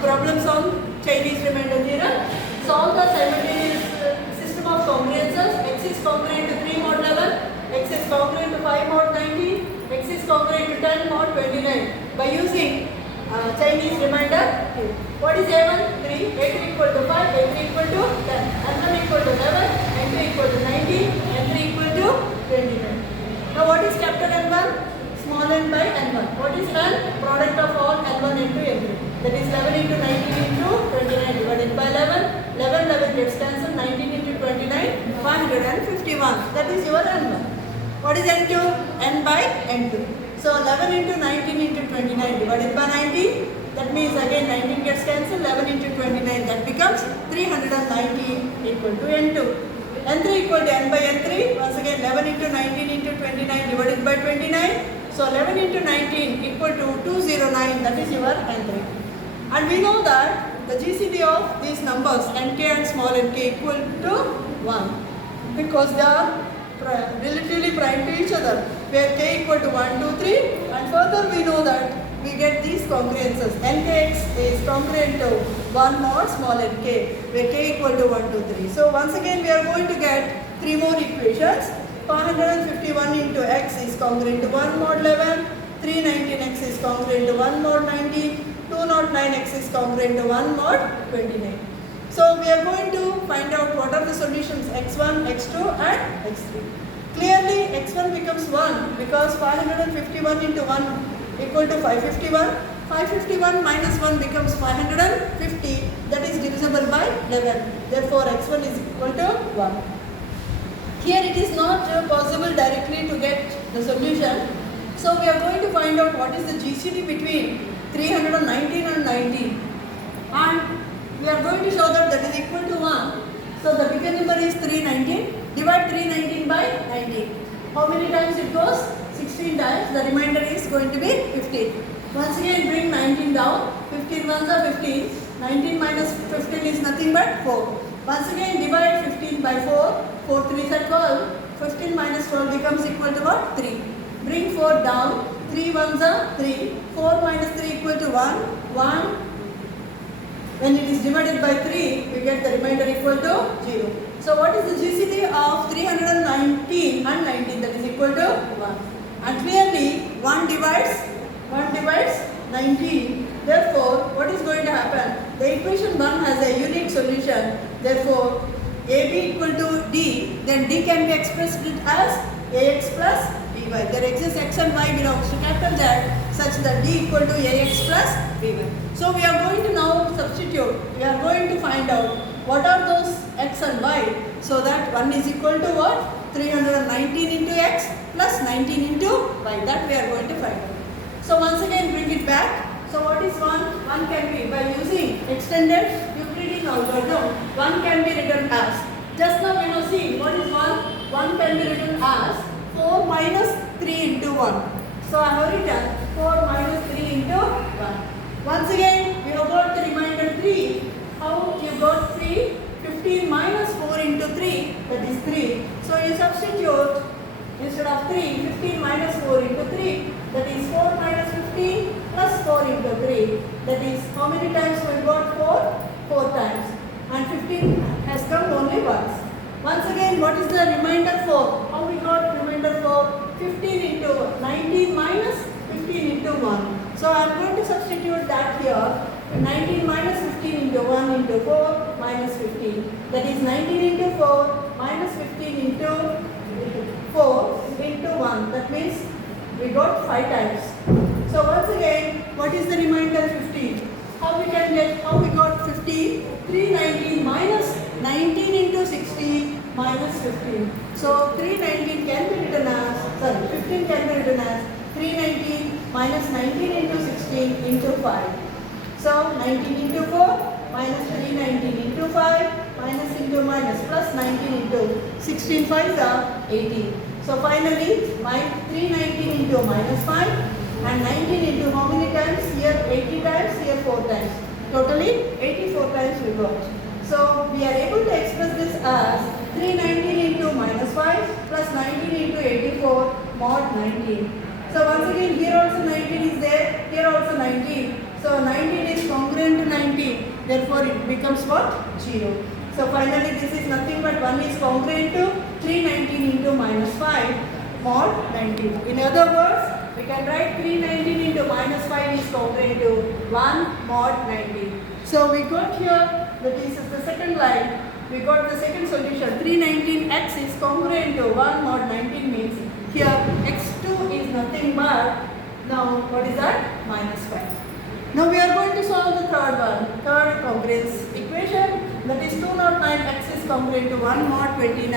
problems on Chinese remainder theorem. Solve the simultaneous system of congruences. X is congruent to 3 mod 11, X is congruent to 5 mod 19, X is congruent to 10 mod 29 by using Chinese remainder theorem. What is A1? 3, A2 equal to 5, A3 equal to 10, N1 equal to 11, N2 equal to 19, N3 equal to 29. Now what is capital N1? Small n by N1. What is N? Product of all N1 into N3. That is 11 into 19 into 29 divided by 11. 11 gets cancelled. 19 into 29, 551. That is your N1. What is N2? N by N2. So 11 into 19 into 29 divided by 19. That means again 19 gets cancelled. 11 into 29. That becomes 319 equal to N2. N3 equal to N by N3. Once again 11 into 19 into 29 divided by 29. So 11 into 19 equal to 209. That is your N3. And we know that the GCD of these numbers nk and small nk equal to 1 because they are relatively prime to each other, where k equal to 1, 2, 3, and further we know that we get these congruences. Nkx is congruent to 1 mod small nk, where k equal to 1, 2, 3. So once again we are going to get 3 more equations. 551 into x is congruent to 1 mod 11, 319x is congruent to 1 mod 19, 209x is congruent to 1 mod 29. So we are going to find out what are the solutions x1, x2 and x3. Clearly x1 becomes 1 because 551 into 1 equal to 551. 551 minus 1 becomes 550, that is divisible by 11. Therefore x1 is equal to 1. Here it is not possible directly to get the solution. So we are going to find out what is the GCD between 319 and 19. And we are going to show that that is equal to 1. So the bigger number is 319. Divide 319 by 19. How many times it goes? 16 times. The remainder is going to be 15. Once again bring 19 down. 15 ones are 15. 19 minus 15 is nothing but 4. Once again divide 15 by 4. 4 3s are 12. 15 minus 12 becomes equal to what? 3. Bring 4 down. 3 ones are 3. 4 minus 3 equal to 1. 1. When it is divided by 3, we get the remainder equal to 0. So what is the GCD of 319 and 19? That is equal to 1. And clearly 1 divides 19. Therefore, what is going to happen? The equation 1 has a unique solution. Therefore, AB equal to D, then D can be expressed as AX plus BY. There exists X and Y belongs to capital Z such that D equal to AX plus BY. So we are going to now substitute. We are going to find out what are those X and Y, so that 1 is equal to what? 319 into X plus 19 into Y. That we are going to find out. So once again bring it back. So what is 1? 1 can be, by using extended Euclidean algorithm, 1 can be written as, just now see what is 1? 1 can be written as 4 minus 3 into 1. So I have written 4 minus 3 into 1. Once again we have got the remainder 3. How you got 3? 15 minus 4 into 3, that is 3. So you substitute, instead of 3, 15 minus 4 into 3, that is 4 minus 15 plus 4 into 3. That is how many times we got 4? 4 times. And 15 has come only once. Once again, what is the remainder 4? How we got remainder 4? 15 into 19 minus 15 into 1. So I am going to substitute that here. 19 minus 15 into 1 into 4 minus 15. That is 19 into 4 minus 15 into 4 into 1. That means we got 5 times. So once again, what is the remainder 15? How we can get, how we got 15? 319 minus 19 into 60 minus 15. So 319 can be written as, 15 can be written as 319 minus 19 into 16 into 5. So 19 into 4 minus 319 into 5 minus into minus plus 19 into 16 5s are 18. So finally, 319 into minus 5 and 19 into how many times? Here 80 times, here 4 times. Totally 84 times we got. So we are able to express this as 319 into minus 5 plus 19 into 84 mod 19. So once again here also 19 is there, here also 19. So 19 is congruent Therefore, it becomes what? 0. So finally, this is nothing but 1 is congruent to 319 into minus 5 mod 19. In other words, we can write 319 into minus 5 is congruent to 1 mod 19. So we got here that this is the second line. We got the second solution. 319x is congruent to 1 mod 19 means here x2 is nothing but, now what is that? Minus 5. Now we are going to solve the third one, third congruence equation, that is 209x is congruent to 1 mod 29,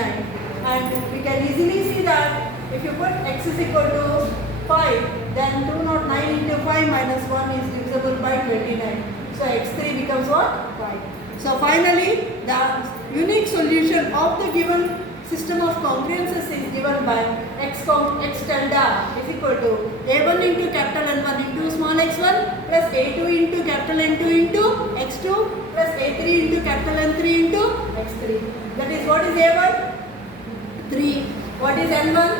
and we can easily see that if you put x is equal to 5, then 209 into 5 minus 1 is divisible by 29. So x3 becomes what? 5. So finally, the unique solution of the given system of congruences is given by x tilde is equal to a1 into capital N1 into small x1 plus a2 into capital N2 into x2 plus a3 into capital N3 into x3. That is, what is a1? 3. What is N1?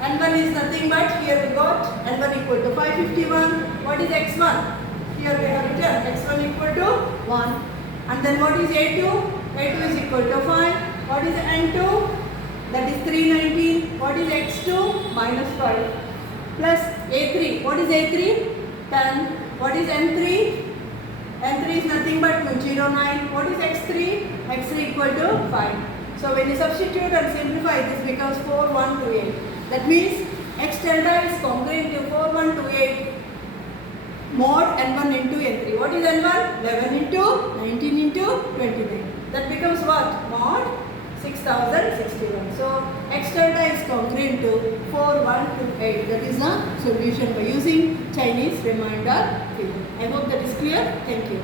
N1 is nothing but, here we got N1 equal to 551. What is x1? Here we have written x1 equal to 1. And then what is a2? a2 is equal to 5. What is N2? That is 319. What is x2? Minus 5. Plus a3. What is a3? 10. What is n3? n3 is nothing but 209. What is x3? x3 equal to 5. So when you substitute and simplify, this becomes 4128. That means x tilde is congruent to 4128 mod n1 into n3. What is n1? 11 into 19 into 29. That becomes what? Mod 6061. So x tilde is congruent to 4128. That is the solution by using Chinese remainder theorem. I hope that is clear. Thank you.